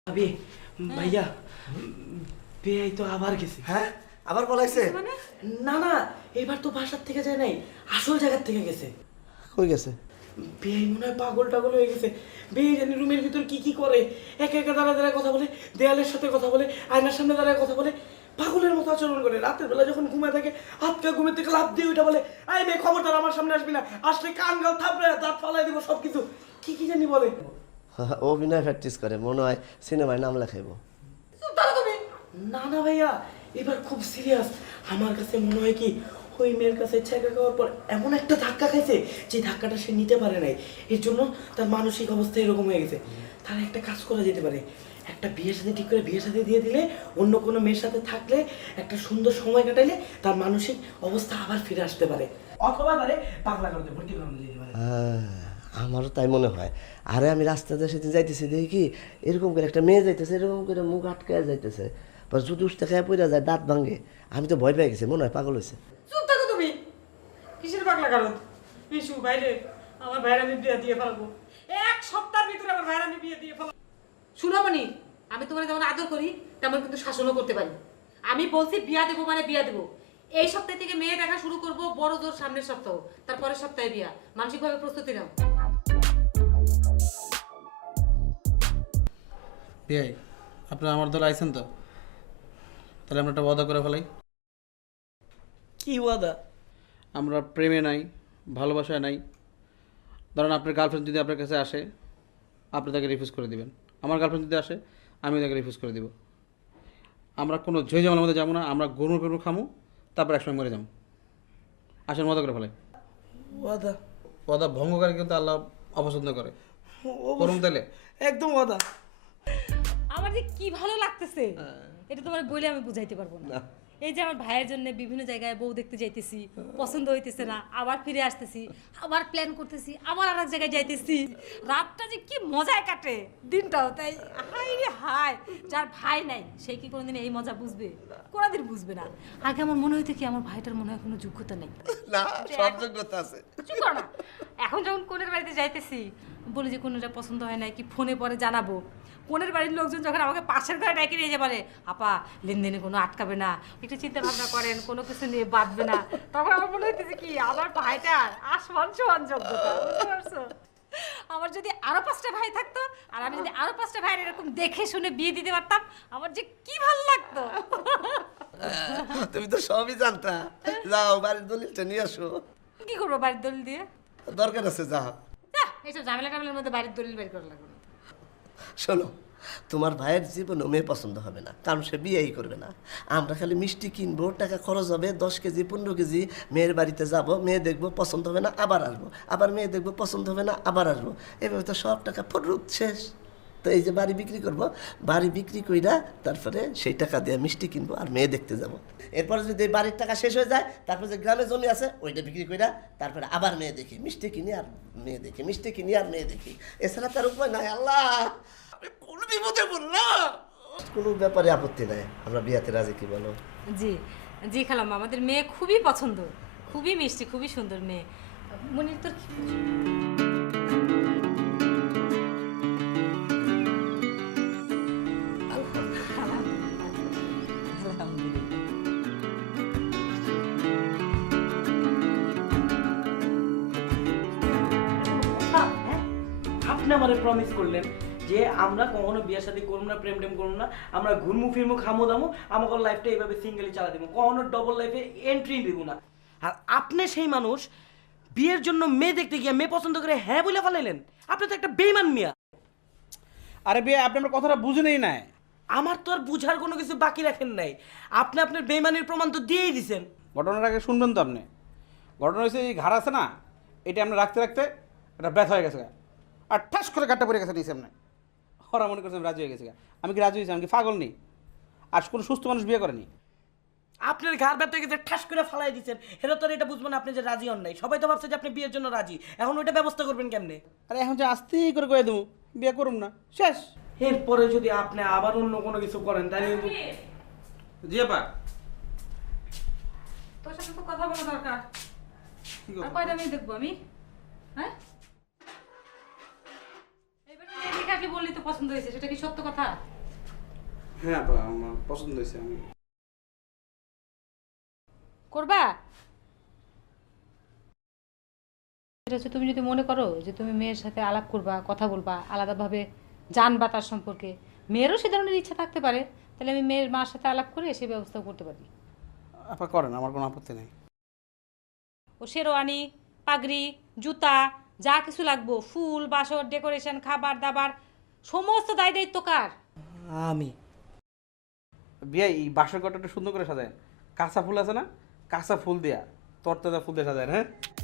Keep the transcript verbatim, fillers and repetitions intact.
ভাবি ভাইয়া বেয়াই তো আবার গেছে। হ্যাঁ আবার পলাইছে? মানে না না এবার তো বাসার থেকে যায় নাই, আসল জায়গার থেকে গেছে। কই গেছে? বেয়াই মনে হয় পাগল টাগল হয়ে গেছে। বেয়াই জানি রুমের ভিতর কি কি করে, একা একা দাঁড়া দাঁড়ায় কথা বলে, দেয়ালের সাথে কথা বলে, আয়নার সামনে দাঁড়ায় কথা বলে, পাগলের মতো আচরণ করে। রাতের বেলা যখন ঘুমায় থাকে হাতকা ঘুমের থেকে লাভ দিয়ে ওইটা বলে, আই মেয়ে খবরদার আমার সামনে আসবি না, আসলে কান গাল থাপড়ে দাঁত ফালাই দিব সব কিছু কি কি জানি বলে। অভিনয় প্র্যাকটিস করে, মনে হয় সিনেমায় নাম লেখাইবো। না না ভাইয়া এবার খুব সিরিয়াস। আমার কাছে মনে হয় কি ওই মেয়ের কাছে ছেঁকা খাওয়ার পর এমন একটা ধাক্কা খাইছে যে ধাক্কাটা সে নিতে পারে নাই, এর জন্য তার মানসিক অবস্থা এরকম হয়ে গেছে। তার একটা কাজ করা যেতে পারে, একটা বিয়ের সাথে ঠিক করে বিয়ের সাথে দিয়ে দিলে, অন্য কোনো মেয়ের সাথে থাকলে একটা সুন্দর সময় কাটাইলে তার মানসিক অবস্থা আবার ফিরে আসতে পারে, অথবা তারে পাগলা করতে ভর্তি করানো যেতে পারে। আমারও তাই মনে হয়। আরে আমি রাস্তাতে সেদিন যাইতেছি দেখি কি এরকম করে একটা মেয়ে যাইতেছে, এরকম করে মুখ আটকায় যাইতেছে, যদি উঠতে খায় পড়ে যায়, দাঁত ভাঙে। আমি তো ভয় পেয়ে গেছি, মনে হয় পাগল হয়েছে। চুপ থাকো তুমি, কিসের পাগলা কারণ? বিশু বাইরে আমার ভাইয়ের আমি বিয়ে দিয়ে ফেলবো, এক সপ্তাহের ভিতরে আমার ভাইয়ের আমি বিয়ে দিয়ে ফেলবো। শুনো মনি, আমি তোমার যেমন আদর করি তেমন কিন্তু শাসনও করতে পারি। আমি বলছি বিয়া দেবো মানে বিয়া দেবো। এই সপ্তাহ থেকে মেয়ে দেখা শুরু করবো, বড় জোর সামনের সপ্তাহ, তারপরের সপ্তাহে বিয়া। মানসিকভাবে প্রস্তুতি নাও। বিয়াই আপনারা আমার দলে আইছেন তো, তাহলে আমরা একটা ওয়াদা করে ফেলাই। কি ওয়াদা? আমরা প্রেমে নাই, ভালোবাসায় নাই। ধরেন আপনার গার্লফ্রেন্ড যদি আপনার কাছে আসে, আপনি তাকে রিফিউজ করে দিবেন। আমার গার্লফ্রেন্ড যদি আসে, আমি তাকে রিফিউজ করে দিব। আমরা কোনো ঝই ঝামেলার মধ্যে যাবো না, আমরা গরু পেরু খামু, তারপর একসময় মরে যাবো। আসেন ওয়াদা করে ফেলাই। ওয়াদা? ওয়াদা ভঙ্গকারী কিন্তু আল্লাহ অপছন্দ করে। করুন তাহলে একদম ওয়াদা। আমার যে কি ভালো লাগতেছে এটা তোমার বলে আমি বুঝাইতে পারবো না। এই যে আমার ভাইয়ের জন্য বিভিন্ন জায়গায় বউ দেখতে যাইতেছি, পছন্দ হইতেছে না, আবার ফিরে আসতেছি, আবার প্ল্যান করতেছি, আবার আর এক জায়গায় যাইতেছি। রাতটা যে কি মজায় কাটে, দিনটাও তাই। হাই রে হাই, যার ভাই নাই সেই কি কোনোদিন এই মজা বুঝবে? কোনোদিন বুঝবে না। আগে আমার মনে হইতো কি আমার ভাইটার মনে হয় কোনো যোগ্যতা নেই। না, সব যোগ্যতা আছে। চুপ করো না। এখন যখন কোনের বাড়িতে যাইতেছি, বলি যে কোনটা পছন্দ হয় না কি ফোনে পরে জানাবো। কোনের বাড়ির লোকজন যখন আমাকে পাশের ঘরে ডাকে নিয়ে যাবে, আপা লেনদেনে কোনো আটকাবে না, একটু চিন্তা ভাবনা করেন, কোনো কিছু নিয়ে বাঁধবে না, তখন আমার মনে হইতেছে কি আমার ভাইটার আসমান সমান যোগ্যতা। বুঝতে পারছো? আমার যদি আরো পাঁচটা ভাই থাকতো, আর আমি যদি আরো পাঁচটা ভাইয়ের এরকম দেখে শুনে বিয়ে দিতে পারতাম, আমার যে কি ভালো লাগতো। তুমি তো সবই জানতা। যাও বাড়ির দলিলটা নিয়ে আসো। কি করবো বাড়ির দলিল দিয়ে? দরকার আছে, যাও। না, এইসব ঝামেলা টামেলার মধ্যে বাড়ির দলিল বের করা লাগবে না। শোনো, তোমার ভাইয়ের জীবনে মেয়ে পছন্দ হবে না, কারণ সে বিয়েই করবে না। আমরা খালি মিষ্টি কিনবো, টাকা খরচ হবে, দশ কেজি পনেরো কেজি, মেয়ের বাড়িতে যাব, মেয়ে দেখবো, পছন্দ হবে না, আবার আসবো, আবার মেয়ে দেখবো, পছন্দ হবে না, আবার আসবো। এভাবে তো সব টাকা ফুটরুট শেষ। তো এই যে বাড়ি বিক্রি করব, বাড়ি বিক্রি কইরা তারপরে সেই টাকা দিয়ে মিষ্টি কিনবো আর মেয়ে দেখতে যাব। এরপরে যদি বাড়ির টাকা শেষ হয়ে যায়, তারপরে যে গ্রামে জমি আছে ওইটা বিক্রি কইরা তারপরে আবার মেয়ে দেখি, মিষ্টি কিনি আর মেয়ে দেখি, মিষ্টি কিনি আর মেয়ে দেখি। এছাড়া তার উপায় নাই। আল্লাহ, কোন বিপদে বললাম। কোনো ব্যাপারে আপত্তি নাই, আমরা বিয়াতে রাজি, কি বলো? জি জি খালাম্মা, আমাদের মেয়ে খুবই পছন্দ, খুবই মিষ্টি, খুবই সুন্দর মেয়ে। মনির তোর কি? আপনি আমারে প্রমিস করলেন যে আমরা কখনো বিয়ের সাথে করবো না, প্রেম টেম করবো না, আমরা ঘুরমু ফিরমু, খামো দামো, আমাকে লাইফটা এইভাবে সিঙ্গেলি চালা দিব, কখনো ডবল লাইফে এন্ট্রি দিব না। আর আপনি সেই মানুষ বিয়ের জন্য মেয়ে দেখতে গিয়ে মেয়ে পছন্দ করে হ্যাঁ বলে ফেলাইলেন। আপনি তো একটা বেইমান মিয়া। আরে বিয়ে আপনি আমার কথাটা বুঝেনই নাই। আমার তো আর বুঝার কোনো কিছু বাকি রাখেন নাই, আপনি আপনার বেইমানির প্রমাণ তো দিয়েই দিছেন। ঘটনার আগে শুনবেন তো আপনি। ঘটনা হয়েছে এই ঘাড় আছে না, এটা আমরা রাখতে রাখতে এটা ব্যথা হয়ে গেছে, আর ঠাস করে ঘাটটা পড়ে গেছে নিচে। আপনি ওরা মনে করছেন রাজি হয়ে গেছে। আমি কি রাজি হয়েছি? আমি কি পাগল নেই? আর কোনো সুস্থ মানুষ বিয়ে করেনি। আপনার ঘাড় ব্যথা হয়ে গেছে, ঠাস করে ফালাই দিচ্ছেন, এটা তো আর এটা বুঝবেন আপনি যে রাজি হন নাই। সবাই তো ভাবছে যে আপনি বিয়ের জন্য রাজি, এখন ওইটা ব্যবস্থা করবেন কেমনে? আরে এখন যে আস্তেই করে কয়ে দেবো বিয়ে করুম না, শেষ। এরপরে যদি আপনি আবার অন্য কোনো কিছু করেন তাহলে জি আপা, তোর সাথে তো কথা বলা দরকার। কি আর কয়টা মেয়ে দেখবো আমি? হ্যাঁ, এবারে মেয়ে দেখে আসলে বললি তো পছন্দ হয়েছে, সেটা কি সত্য কথা? হ্যাঁ আপা আমার পছন্দ হয়েছে আমি করবা এটা হচ্ছে তুমি যদি মনে করো যে তুমি মেয়ের সাথে আলাপ করবা কথা বলবা আলাদাভাবে জানবা তার সম্পর্কে মেয়েরও সে ধরনের ইচ্ছা থাকতে পারে তাহলে আমি মেয়ের মার সাথে আলাপ করে সে ব্যবস্থা করতে পারি আপা করেন আমার কোনো আপত্তি নেই ও শেরওয়ানি পাগড়ি জুতা যা কিছু লাগবো ফুল বাসর ডেকোরেশন খাবার দাবার সমস্ত দায় দায়িত্ব কার আমি বিয়া এই বাসর ঘরটা একটু সুন্দর করে সাজায় কাঁচা ফুল আছে না কাঁচা ফুল দেয়া তরতাজা ফুল দিয়ে সাজায় হ্যাঁ